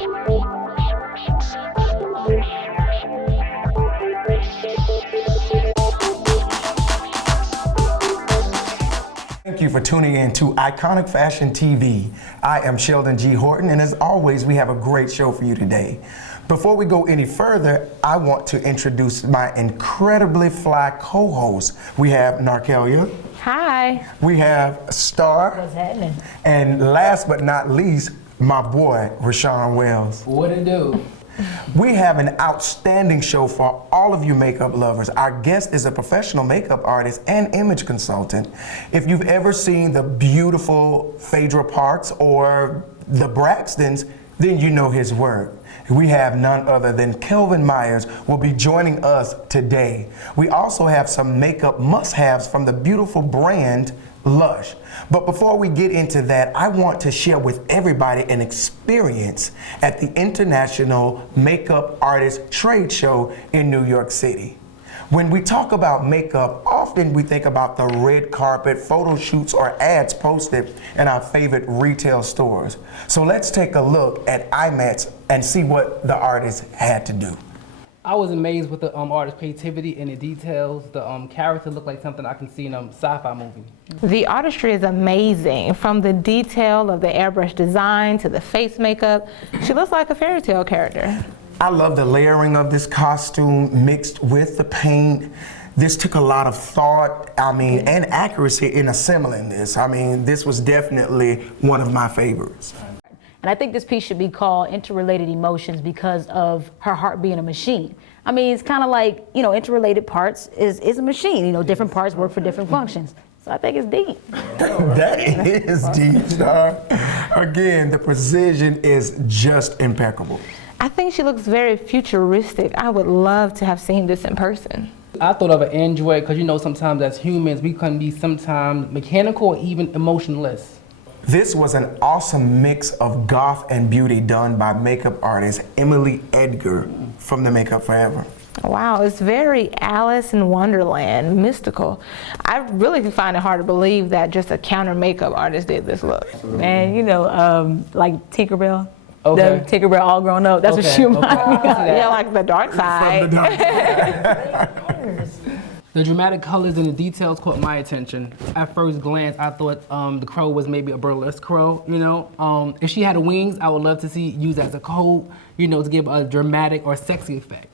Thank you for tuning in to Iconic Fashion TV. I am Sheldon G. Horton, and as always, we have a great show for you today. Before we go any further, I want to introduce my incredibly fly co-host. We have KnarQuelya. Hi. We have Starr. What's happening? And last but not least, my boy, Rashan Wells. What it do? We have an outstanding show for all of you makeup lovers. Our guest is a professional makeup artist and image consultant. If you've ever seen the beautiful Phaedra Parks or the Braxtons, then you know his work. We have none other than Kelvin will be joining us today. We also have some makeup must-haves from the beautiful brand Lush. But before we get into that, I want to share with everybody an experience at the International Makeup Artist Trade Show in New York City. When we talk about makeup, often we think about the red carpet, photo shoots, or ads posted in our favorite retail stores. So let's take a look at IMATS and see what the artists had to do. I was amazed with the artist's creativity and the details. The character looked like something I can see in a sci-fi movie. The artistry is amazing, from the detail of the airbrush design to the face makeup. She looks like a fairy tale character. I love the layering of this costume mixed with the paint. This took a lot of thought, and accuracy in assembling this. This was definitely one of my favorites. And I think this piece should be called Interrelated Emotions because of her heart being a machine. It's kind of like, interrelated parts is a machine. Different parts work for different functions. So I think it's deep. That is deep, Starr. Again, the precision is just impeccable. I think she looks very futuristic. I would love to have seen this in person. I thought of an android because sometimes as humans we can be sometimes mechanical or even emotionless. This was an awesome mix of goth and beauty done by makeup artist Emily Edgar from the Makeup Forever. Wow, it's very Alice in Wonderland, mystical. I really find it hard to believe that just a counter makeup artist did this look. And like Tinkerbell. Okay. The Tinkerbell all grown up. That's what she reminds me of. Yeah, like the dark side. From the dark side. The dramatic colors and the details caught my attention. At first glance, I thought the crow was maybe a burlesque crow, If she had wings, I would love to see used as a coat, to give a dramatic or sexy effect.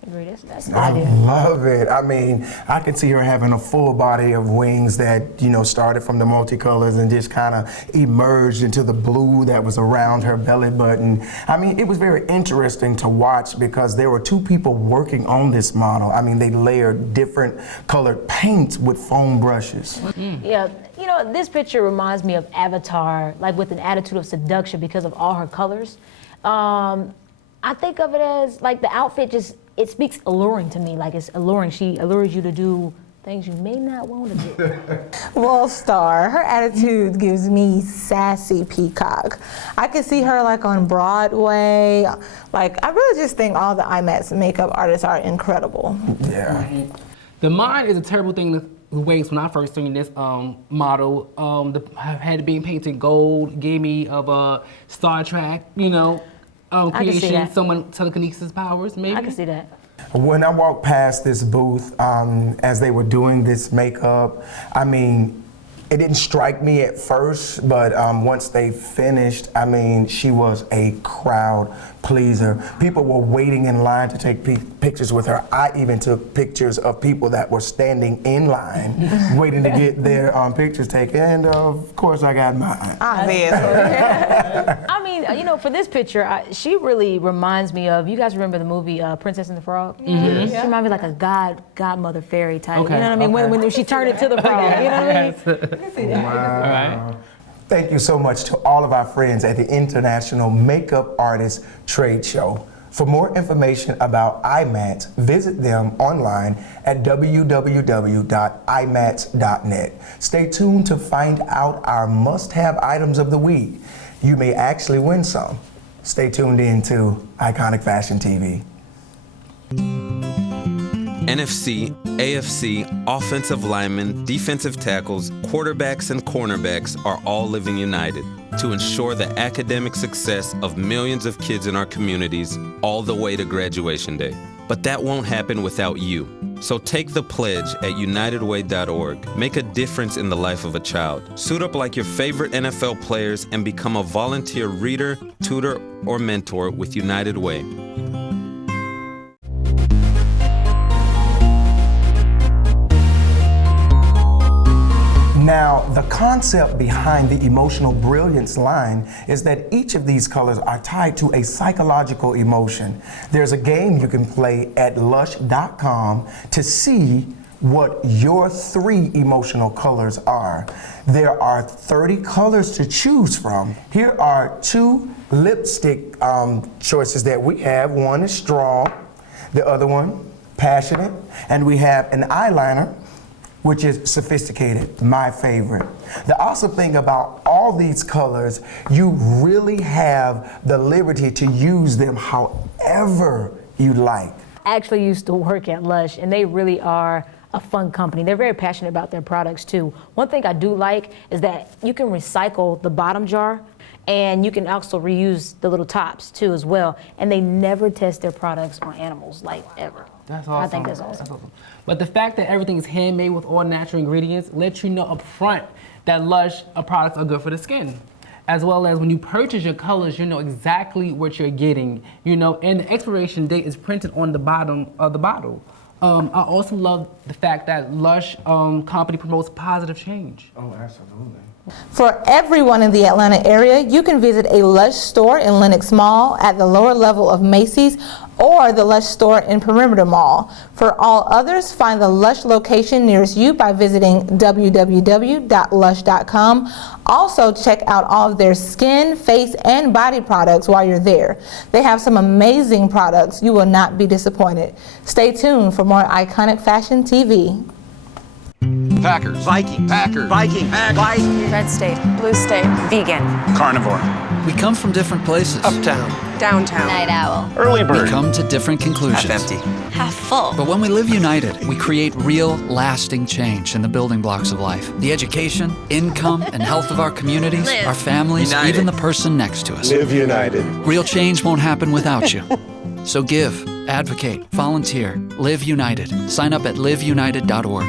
I agree, that's I love it. I can see her having a full body of wings that, started from the multicolors and just kind of emerged into the blue that was around her belly button. It was very interesting to watch because there were two people working on this model. They layered different colored paints with foam brushes. Yeah, this picture reminds me of Avatar, like with an attitude of seduction because of all her colors. I think of it as like the outfit it speaks alluring to me, like it's alluring. She allures you to do things you may not want to do. Well, Starr, her attitude gives me sassy peacock. I could see her like on Broadway. I really just think all the IMATS makeup artists are incredible. Yeah. The mind is a terrible thing to waste. When I first seen this model, the head being painted gold gave me of a Star Trek, creation, someone telekinesis powers, maybe? I can see that. When I walked past this booth, as they were doing this makeup, it didn't strike me at first, but once they finished, she was a crowd pleaser. People were waiting in line to take pictures with her. I even took pictures of people that were standing in line waiting to get their pictures taken, and of course I got mine. For this picture, she really reminds me of, you guys remember the movie Princess and the Frog? Mm-hmm. She reminds me like a godmother fairy type, okay. You know what I mean? When she turned it to the frog, you know what I mean? Wow. All right. Thank you so much to all of our friends at the International Makeup Artists Trade Show. For more information about IMATS, visit them online at www.imats.net. Stay tuned to find out our must-have items of the week. You may actually win some. Stay tuned in to Iconic Fashion TV. NFC, AFC, offensive linemen, defensive tackles, quarterbacks, and cornerbacks are all living united to ensure the academic success of millions of kids in our communities all the way to graduation day. But that won't happen without you. So take the pledge at unitedway.org. Make a difference in the life of a child. Suit up like your favorite NFL players and become a volunteer reader, tutor, or mentor with United Way. Now, the concept behind the emotional brilliance line is that each of these colors are tied to a psychological emotion. There's a game you can play at lush.com to see what your 3 emotional colors are. There are 30 colors to choose from. Here are 2 lipstick choices that we have. One is strong, the other one passionate, and we have an eyeliner, which is sophisticated, my favorite. The awesome thing about all these colors, you really have the liberty to use them however you like. I actually used to work at Lush, and they really are a fun company. They're very passionate about their products too. One thing I do like is that you can recycle the bottom jar, and you can also reuse the little tops too as well. And they never test their products on animals, like ever. That's awesome. I think that's awesome. But the fact that everything is handmade with all natural ingredients lets you know up front that Lush products are good for the skin. As well as when you purchase your colors, you know exactly what you're getting, you know, and the expiration date is printed on the bottom of the bottle. I also love the fact that Lush company promotes positive change. Oh, absolutely. For everyone in the Atlanta area, you can visit a Lush store in Lenox Mall at the lower level of Macy's or the Lush store in Perimeter Mall. For all others, find the Lush location nearest you by visiting www.lush.com. Also, check out all of their skin, face, and body products while you're there. They have some amazing products. You will not be disappointed. Stay tuned for more Iconic Fashion TV. Packers. Viking. Packers. Viking. Packers. Red state, blue state, vegan, Carnivore. We come from different places. Uptown. downtown, night owl, Early bird. We come to different conclusions. Half empty. half full. But when we live united, we create real, lasting change in the building blocks of life. The education, income, and health of our communities, Live our families, united. even the person next to us. Live united. Real change won't happen without you. So give, advocate, volunteer, live united. Sign up at liveunited.org.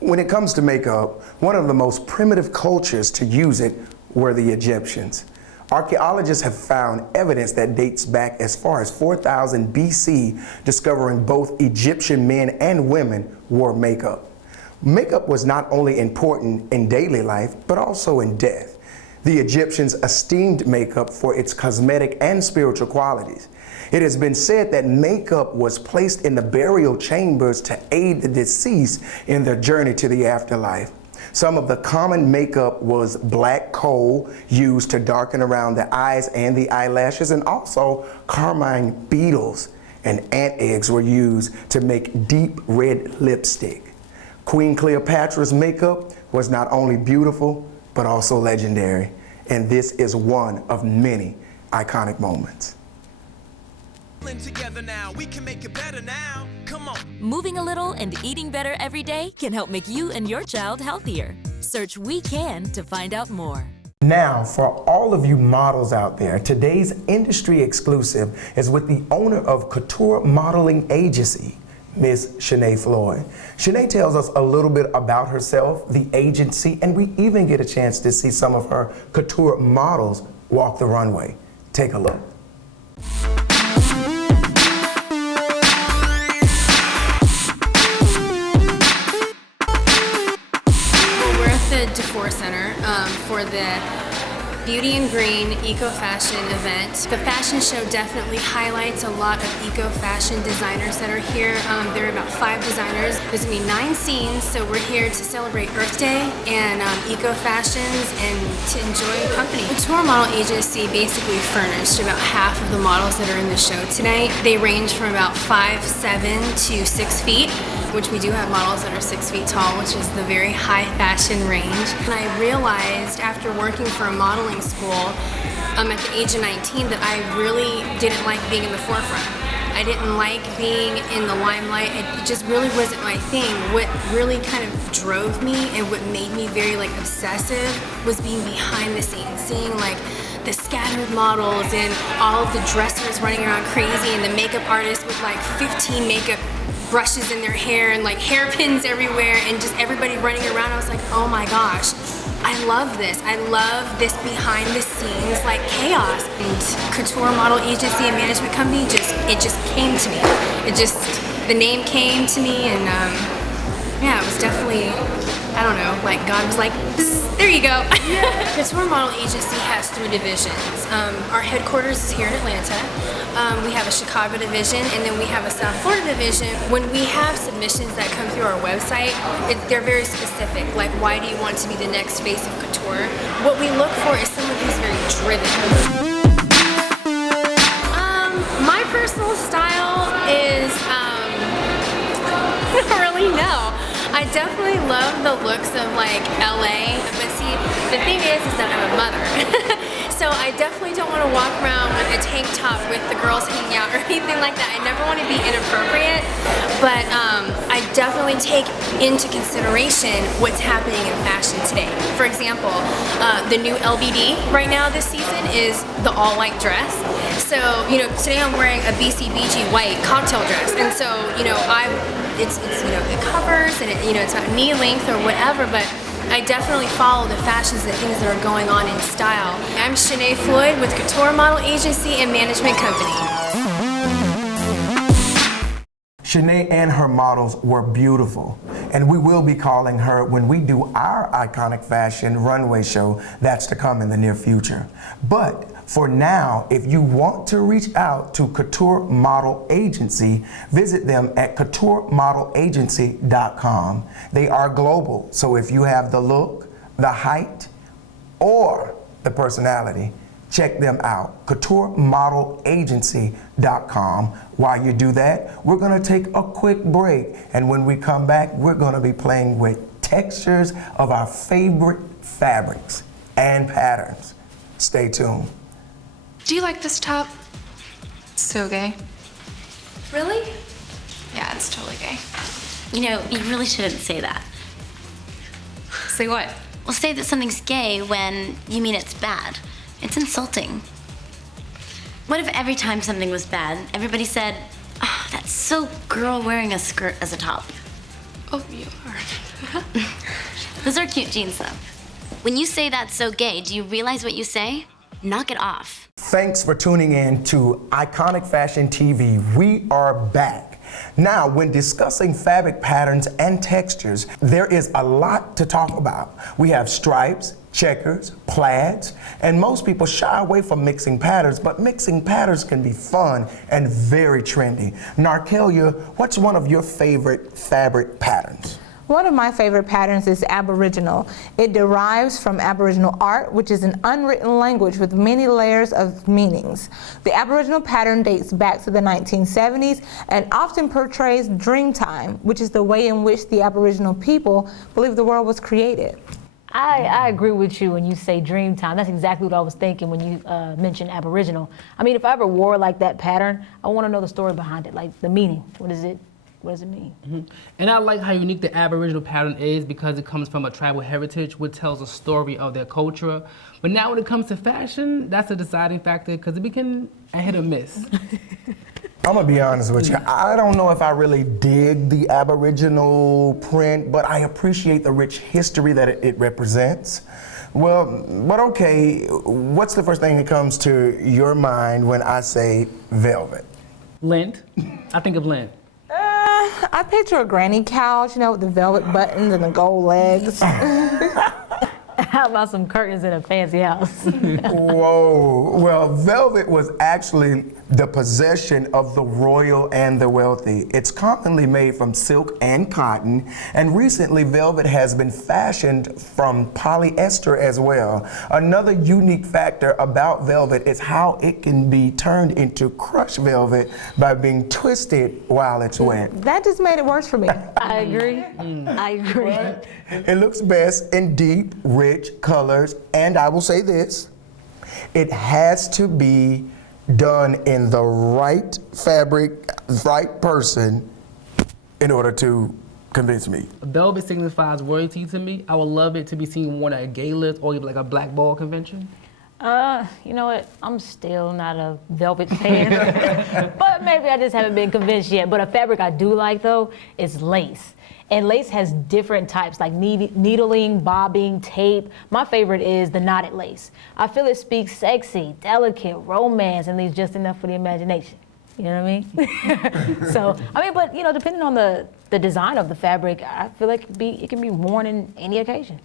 When it comes to makeup, one of the most primitive cultures to use it were the Egyptians. Archaeologists have found evidence that dates back as far as 4000 BC, discovering both Egyptian men and women wore makeup. Makeup was not only important in daily life, but also in death. The Egyptians esteemed makeup for its cosmetic and spiritual qualities. It has been said that makeup was placed in the burial chambers to aid the deceased in their journey to the afterlife. Some of the common makeup was black coal, used to darken around the eyes and the eyelashes, and also carmine beetles and ant eggs were used to make deep red lipstick. Queen Cleopatra's makeup was not only beautiful, but also legendary. And this is one of many iconic moments. Together now, we can make it better now. Come on. Moving a little and eating better every day can help make you and your child healthier. Search We Can to find out more. Now, for all of you models out there, today's industry exclusive is with the owner of Couture Modeling Agency, Miss Shanae Floyd. Shanae tells us a little bit about herself, the agency, and we even get a chance to see some of her couture models walk the runway. Take a look. Decor Center for the Beauty and Green Eco Fashion event. The fashion show definitely highlights a lot of eco fashion designers that are here. There are about 5 designers. There's gonna be 9 scenes, so we're here to celebrate Earth Day and eco fashions and to enjoy the company. The tour model agency basically furnished about half of the models that are in the show tonight. They range from about 5'7" to 6 feet, which we do have models that are 6 feet tall, which is the very high fashion range. And I realized after working for a modeling school at the age of 19 that I really didn't like being in the forefront. I didn't like being in the limelight. It just really wasn't my thing. What really kind of drove me and what made me very like obsessive was being behind the scenes, seeing like the scattered models and all of the dressers running around crazy and the makeup artists with like 15 makeup brushes in their hair and like hairpins everywhere and just everybody running around. I was like, oh my gosh, I love this. I love this behind the scenes like chaos. And couture model agency and management company it just came to me. The name came to me, and yeah, it was definitely, I don't know, like God was like, there you go. Couture Model Agency has 3 divisions. Our headquarters is here in Atlanta. We have a Chicago division, and then we have a South Florida division. When we have submissions that come through our website, they're very specific, like why do you want to be the next face of couture? What we look for is someone who's very driven. My personal style is, I don't really know. I definitely love the looks of like LA, but see, the thing is that I'm a mother. So I definitely don't want to walk around with a tank top with the girls hanging out or anything like that. I never want to be inappropriate, but I definitely take into consideration what's happening in fashion today. For example, the new LBD right now this season is the all-white dress. So, you know, today I'm wearing a BCBG white cocktail dress, and so, you know, it's you know, it covers and you know, it's not knee length or whatever, but I definitely follow the fashions and the things that are going on in style. I'm Shanae Floyd with Couture Model Agency and Management Company. Shanae and her models were beautiful, and we will be calling her when we do our Iconic Fashion runway show that's to come in the near future. But for now, if you want to reach out to Couture Model Agency, visit them at CoutureModelAgency.com. They are global, so if you have the look, the height, or the personality, check them out, CoutureModelAgency.com. While you do that, we're gonna take a quick break, and when we come back, we're gonna be playing with textures of our favorite fabrics and patterns. Stay tuned. Do you like this top? It's so gay. Really? Yeah, it's totally gay. You know, you really shouldn't say that. Say what? Well, say that something's gay when you mean it's bad. It's insulting. What if every time something was bad, everybody said, oh, that's so girl wearing a skirt as a top? Oh, you are. Those are cute jeans, though. When you say that's so gay, do you realize what you say? Knock it off. Thanks for tuning in to Iconic Fashion TV. We are back. Now, when discussing fabric patterns and textures, there is a lot to talk about. We have stripes, checkers, plaids, and most people shy away from mixing patterns, but mixing patterns can be fun and very trendy. KnarQuelya, what's one of your favorite fabric patterns? One of my favorite patterns is Aboriginal. It derives from Aboriginal art, which is an unwritten language with many layers of meanings. The Aboriginal pattern dates back to the 1970s and often portrays Dreamtime, which is the way in which the Aboriginal people believe the world was created. I agree with you when you say Dreamtime. That's exactly what I was thinking when you mentioned Aboriginal. I mean, if I ever wore like that pattern, I want to know the story behind it, like the meaning. What does it mean? Mm-hmm. And I like how unique the Aboriginal pattern is because it comes from a tribal heritage which tells a story of their culture. But now when it comes to fashion, that's a deciding factor because it became a hit or miss. I'm gonna be honest with you. I don't know if I really dig the Aboriginal print, but I appreciate the rich history that it represents. Well, but okay, what's the first thing that comes to your mind when I say velvet? Lint. I think of lint. I picture a granny couch, you know, with the velvet buttons and the gold legs. How about some curtains in a fancy house? Whoa. Well, velvet was actually the possession of the royal and the wealthy. It's commonly made from silk and cotton, and recently velvet has been fashioned from polyester as well. Another unique factor about velvet is how it can be turned into crushed velvet by being twisted while it's wet. That just made it worse for me. I agree. I agree. It looks best in deep, rich colors, and I will say this, it has to be done in the right fabric, right person, in order to convince me? Velvet signifies royalty to me. I would love it to be seen worn at galas or even like a black ball convention. You know what? I'm still not a velvet fan, but maybe I just haven't been convinced yet. But a fabric I do like though is lace. And lace has different types, like needling, bobbing, tape. My favorite is the knotted lace. I feel it speaks sexy, delicate, romance, and leaves just enough for the imagination. You know what I mean? So, I mean, but you know, depending on the design of the fabric, I feel like it can be worn in any occasion.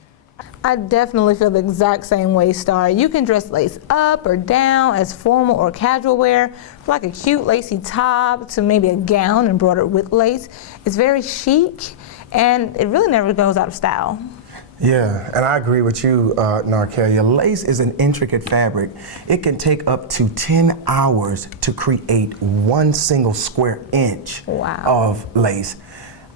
I definitely feel the exact same way, Starr. You can dress lace up or down as formal or casual wear, like a cute lacy top to maybe a gown embroidered with lace. It's very chic, and it really never goes out of style. Yeah, and I agree with you, KnarQuelya. Lace is an intricate fabric. It can take up to 10 hours to create one single square inch of lace.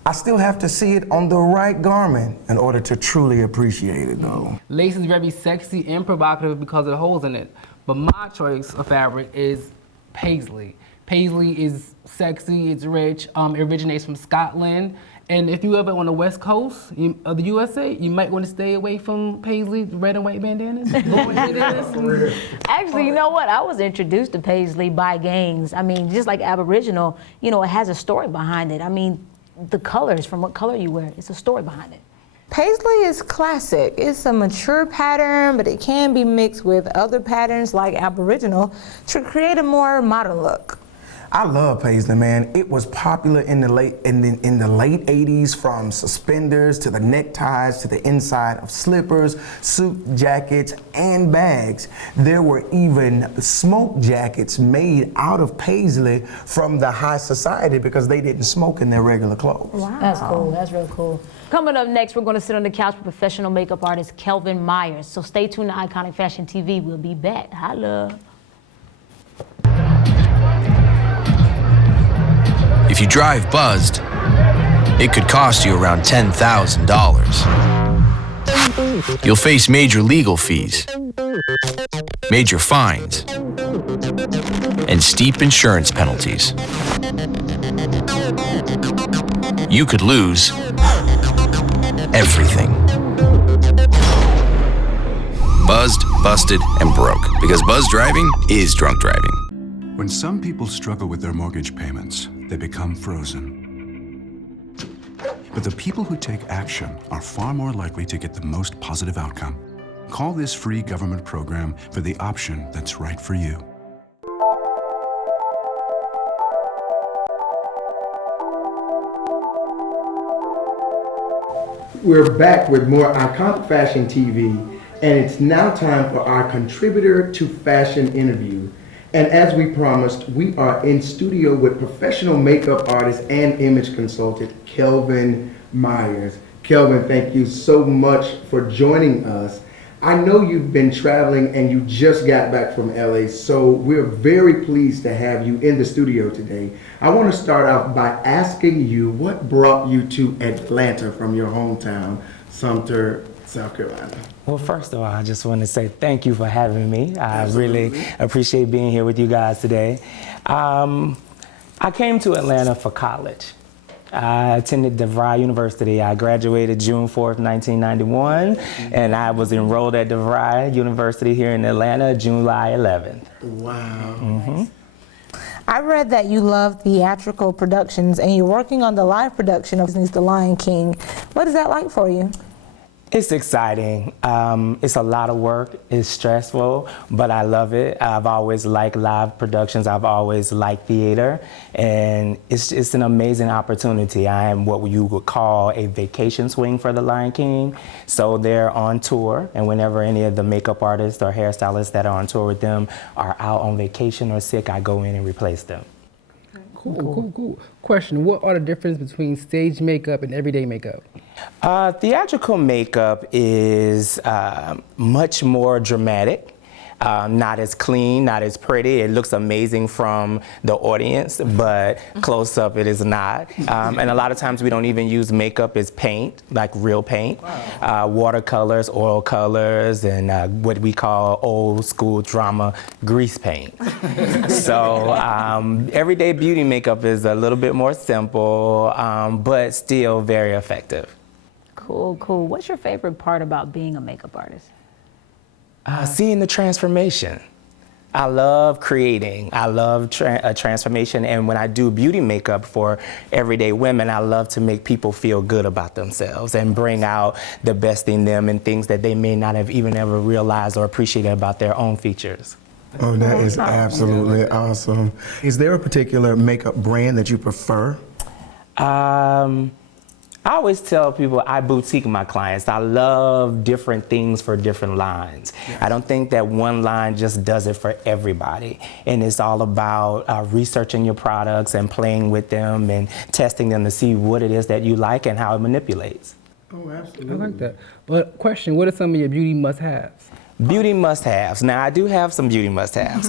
I still have to see it on the right garment in order to truly appreciate it, though. Lace is very sexy and provocative because of the holes in it. But my choice of fabric is paisley. Paisley is sexy, it's rich, it originates from Scotland. And if you ever on the West Coast of the USA, you might want to stay away from paisley, red and white bandanas. Actually, you know what? I was introduced to paisley by gangs. I mean, just like Aboriginal, you know, it has a story behind it. I mean, the colors, from what color you wear, it's a story behind it. Paisley is classic. It's a mature pattern, but it can be mixed with other patterns like Aboriginal to create a more modern look. I love paisley, man. It was popular in the late 80s, from suspenders to the neckties to the inside of slippers, suit jackets, and bags. There were even smoke jackets made out of paisley from the high society because they didn't smoke in their regular clothes. Wow. That's cool. That's real cool. Coming up next, we're going to sit on the couch with professional makeup artist Kelvin Myers. So stay tuned to Iconic Fashion TV. We'll be back. Holla. If you drive buzzed, it could cost you around $10,000. You'll face major legal fees, major fines, and steep insurance penalties. You could lose everything. Buzzed, busted, and broke, because buzz driving is drunk driving. When some people struggle with their mortgage payments, they become frozen. But the people who take action are far more likely to get the most positive outcome. Call this free government program for the option that's right for you. We're back with more Iconic Fashion TV, and it's now time for our Contributor to Fashion interview. And as we promised, we are in studio with professional makeup artist and image consultant, Kelvin Myers. Kelvin, thank you so much for joining us. I know you've been traveling and you just got back from LA, so we're very pleased to have you in the studio today. I want to start off by asking you what brought you to Atlanta from your hometown, Sumter, South Carolina. Well, first of all, I just want to say thank you for having me. I really appreciate being here with you guys today. I came to Atlanta for college. I attended DeVry University. I graduated June 4th, 1991, and I was enrolled at DeVry University here in Atlanta, July 11th. Wow. I read that you love theatrical productions and you're working on the live production of Disney's The Lion King. What is that like for you? It's exciting. It's a lot of work. It's stressful, but I love it. I've always liked live productions. I've always liked theater, and it's an amazing opportunity. I am what you would call a vacation swing for The Lion King. So they're on tour, and whenever any of the makeup artists or hairstylists that are on tour with them are out on vacation or sick, I go in and replace them. Cool. Question, what are the differences between stage makeup and everyday makeup? Theatrical makeup is much more dramatic. Not as clean, not as pretty. It looks amazing from the audience, but close up it is not. And a lot of times we don't even use makeup as paint, like real paint. Watercolors, oil colors, and what we call old school drama grease paint. So everyday beauty makeup is a little bit more simple, but still very effective. Cool, cool. What's your favorite part about being a makeup artist? Seeing the transformation. I love creating. I love a transformation. And when I do beauty makeup for everyday women, I love to make people feel good about themselves and bring out the best in them and things that they may not have even ever realized or appreciated about their own features. Oh, that is absolutely awesome. Is there a particular makeup brand that you prefer? I always tell people I boutique my clients. I love different things for different lines. Yes. I don't think that one line just does it for everybody. And it's all about researching your products and playing with them and testing them to see what it is that you like and how it manipulates. Oh, absolutely. I like that. But question, what are some of your beauty must-haves? Beauty must-haves. Now, I do have some beauty must-haves.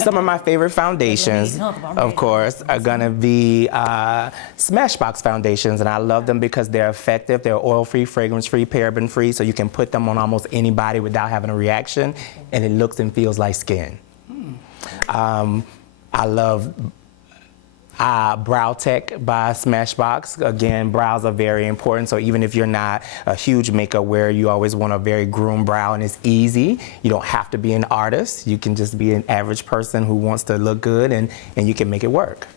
Some of my favorite foundations, of course, are gonna be Smashbox foundations, and I love them because they're effective. They're oil-free, fragrance-free, paraben-free, so you can put them on almost anybody without having a reaction, and it looks and feels like skin. I love Brow Tech by Smashbox. Again, brows are very important, so even if you're not a huge makeup wearer, you always want a very groomed brow, and it's easy. You don't have to be an artist. You can just be an average person who wants to look good, and you can make it work.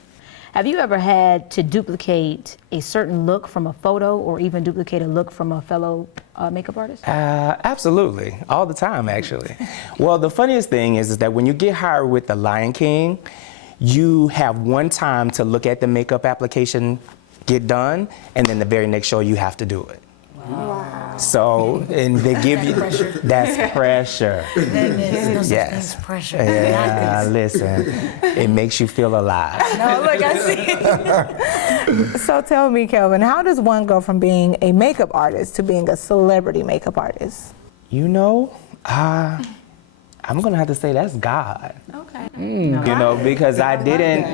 Have you ever had to duplicate a certain look from a photo or even duplicate a look from a fellow makeup artist? Absolutely, all the time, actually. Well, the funniest thing is that when you get hired with the Lai-Ling, you have one time to look at the makeup application get done, and then the very next show you have to do it. Wow. So, and they give you, that's pressure. Yes. Pressure. Yeah, listen, it makes you feel alive. No, look, I see. So tell me, Kelvin, how does one go from being a makeup artist to being a celebrity makeup artist? You know, I'm gonna have to say that's God. Okay. You know, because I didn't,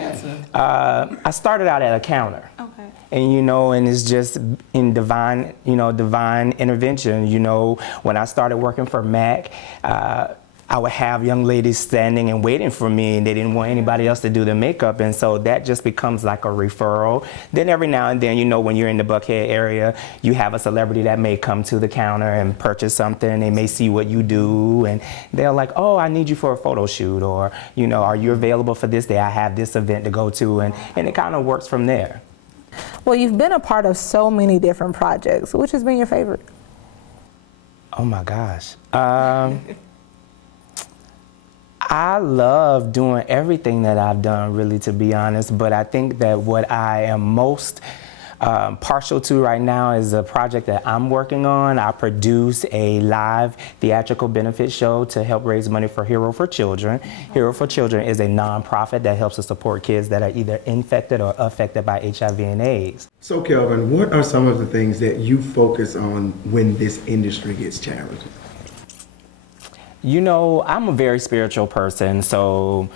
I started out at a counter. Okay. And you know, and it's just in divine, divine intervention. You know, when I started working for MAC, I would have young ladies standing and waiting for me, and they didn't want anybody else to do the makeup, and so that just becomes like a referral. Then every now and then, you know, when you're in the Buckhead area, you have a celebrity that may come to the counter and purchase something. They may see what you do, and they're like, oh, I need you for a photo shoot, or, you know, are you available for this day? I have this event to go to, and it kind of works from there. Well, you've been a part of so many different projects. Which has been your favorite? Oh my gosh. I love doing everything that I've done, really, to be honest, but I think that what I am most partial to right now is a project that I'm working on. I produce a live theatrical benefit show to help raise money for Hero for Children. Hero for Children is a nonprofit that helps to support kids that are either infected or affected by HIV and AIDS. So, Kelvin, what are some of the things that you focus on when this industry gets challenged? You know, I'm a very spiritual person, so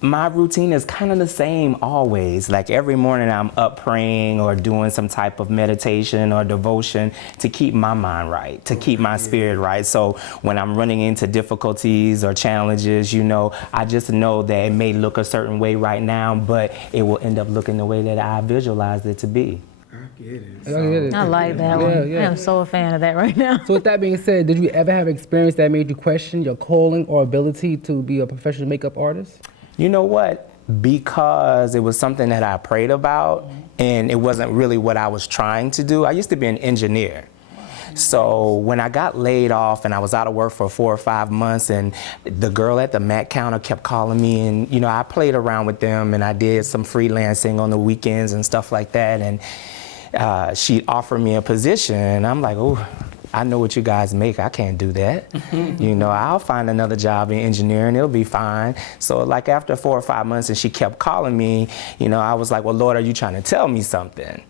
my routine is kind of the same always. Like every morning I'm up praying or doing some type of meditation or devotion to keep my mind right, to keep my spirit right. So when I'm running into difficulties or challenges, you know, I just know that it may look a certain way right now, but it will end up looking the way that I visualized it to be. I like that one. Yeah. I'm so a fan of that right now. So with that being said, did you ever have experience that made you question your calling or ability to be a professional makeup artist? You know what? Because it was something that I prayed about, and it wasn't really what I was trying to do. I used to be an engineer. So when I got laid off and I was out of work for 4 or 5 months, and the girl at the Mac counter kept calling me, and you know, I played around with them and I did some freelancing on the weekends and stuff like that, and she offered me a position, and I'm like, oh, I know what you guys make. I can't do that. You know, I'll find another job in engineering. It'll be fine. So like after 4 or 5 months and she kept calling me, you know, I was like, well, Lord, are you trying to tell me something?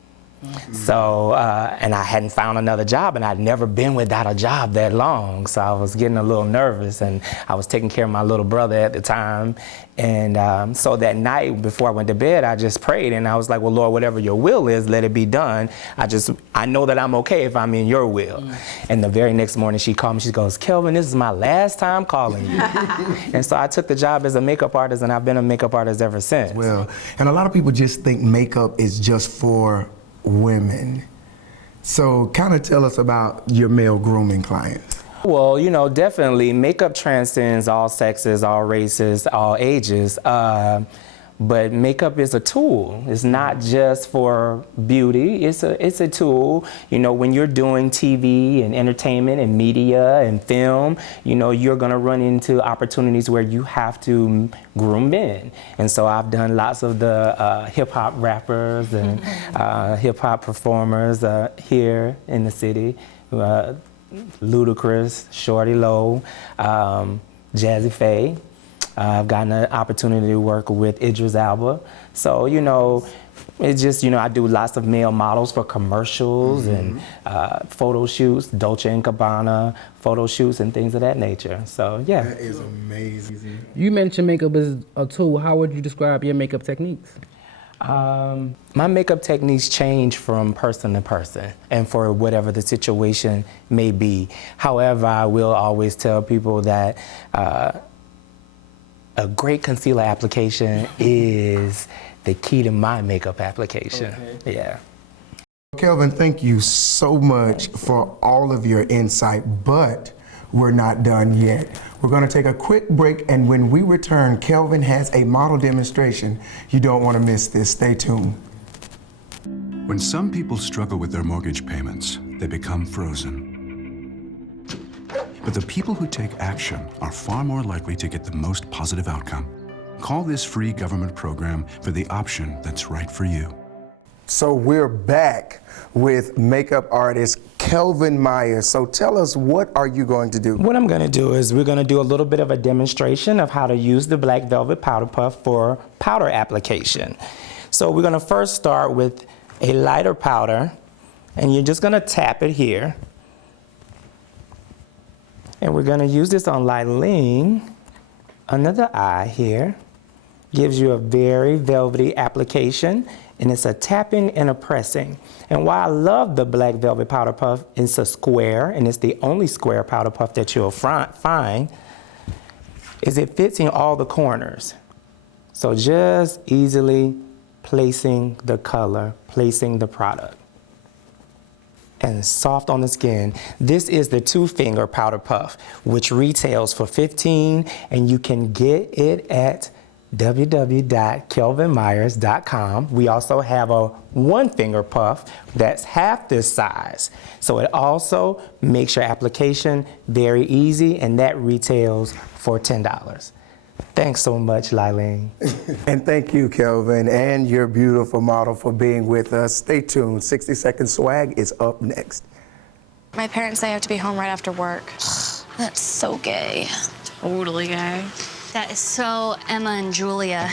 So, and I hadn't found another job, and I'd never been without a job that long. So I was getting a little nervous, and I was taking care of my little brother at the time. And so that night before I went to bed, I just prayed, and I was like, well, Lord, whatever your will is, let it be done. I know that I'm okay if I'm in your will. And the very next morning she called me, she goes, Kelvin, this is my last time calling you. And so I took the job as a makeup artist, and I've been a makeup artist ever since. Well, and a lot of people just think makeup is just for women. So kind of tell us about your male grooming clients. Well, you know, definitely makeup transcends all sexes, all races, all ages. But makeup is a tool. It's not just for beauty. It's a tool. You know, when you're doing TV and entertainment and media and film, you know, you're gonna run into opportunities where you have to groom men. And so I've done lots of the hip hop rappers and hip hop performers here in the city. Ludacris, Shorty Low, Jazzy Faye. I've gotten an opportunity to work with Idris Elba. So, you know, it's just, you know, I do lots of male models for commercials and photo shoots, Dolce & Gabbana, photo shoots and things of that nature. So, yeah. That is amazing. You mentioned makeup is a tool. How would you describe your makeup techniques? My makeup techniques change from person to person and for whatever the situation may be. However, I will always tell people that a great concealer application is the key to my makeup application. Okay. Yeah. Kelvin, thank you so much for all of your insight, but we're not done yet. We're going to take a quick break, and when we return, Kelvin has a model demonstration. You don't want to miss this. Stay tuned. When some people struggle with their mortgage payments, they become frozen. But the people who take action are far more likely to get the most positive outcome. Call this free government program for the option that's right for you. So we're back with makeup artist Kelvin Myers. So tell us, what are you going to do? What I'm going to do is we're going to do a little bit of a demonstration of how to use the Black Velvet Powder Puff for powder application. So we're going to first start with a lighter powder, and you're just going to tap it here. And we're going to use this on Lai-Ling under the eye here. Gives you a very velvety application, and it's a tapping and a pressing. And why I love the Black Velvet Powder Puff, it's a square, and it's the only square powder puff that you'll find, is it fits in all the corners. So just easily placing the color, placing the product. And soft on the skin. This is the 2-finger powder puff, which retails for $15, and you can get it at www.kelvinmyers.com. We also have a 1-finger puff that's half this size. So it also makes your application very easy, and that retails for $10. Thanks so much, Lai-Ling. And thank you, Kelvin, and your beautiful model for being with us. Stay tuned. 60 Second Swag is up next. My parents say I have to be home right after work. That's so gay. Totally gay. That is so Emma and Julia.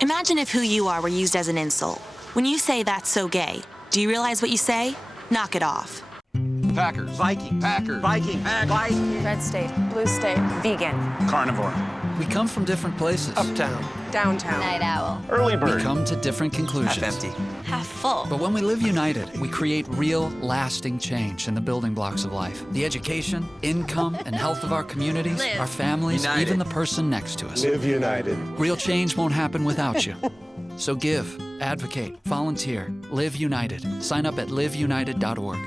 Imagine if who you are were used as an insult. When you say that's so gay, do you realize what you say? Knock it off. Packers. Viking. Packers. Viking. Viking. Red state, blue state, vegan. Carnivore. We come from different places. Uptown. Downtown. Night owl. Early bird. We come to different conclusions. Half empty. Half full. But when we live united, we create real, lasting change in the building blocks of life. The education, income, and health of our communities, Live. our families, United. even the person next to us. Live united. Real change won't happen without you. So give, advocate, volunteer, live united. Sign up at liveunited.org.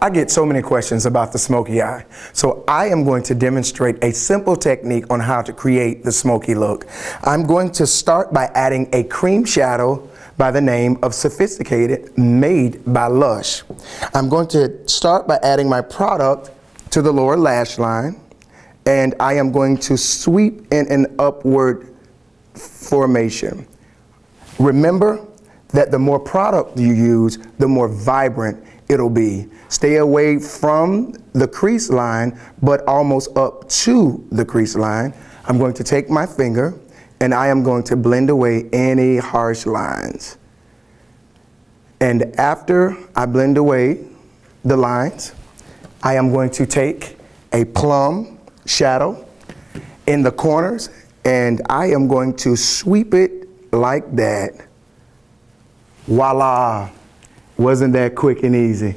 I get so many questions about the smoky eye. So I am going to demonstrate a simple technique on how to create the smoky look. I'm going to start by adding a cream shadow by the name of Sophisticated, made by Lush. I'm going to start by adding my product to the lower lash line, and I am going to sweep in an upward formation. Remember that the more product you use, the more vibrant it'll be. Stay away from the crease line, but almost up to the crease line. I'm going to take my finger and I am going to blend away any harsh lines. And after I blend away the lines, I am going to take a plum shadow in the corners, and I am going to sweep it like that. Voila! Wasn't that quick and easy?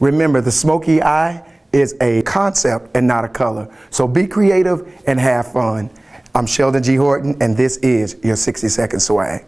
Remember, the smoky eye is a concept and not a color. So be creative and have fun. I'm Sheldon G. Horton, and this is your 60-second swag.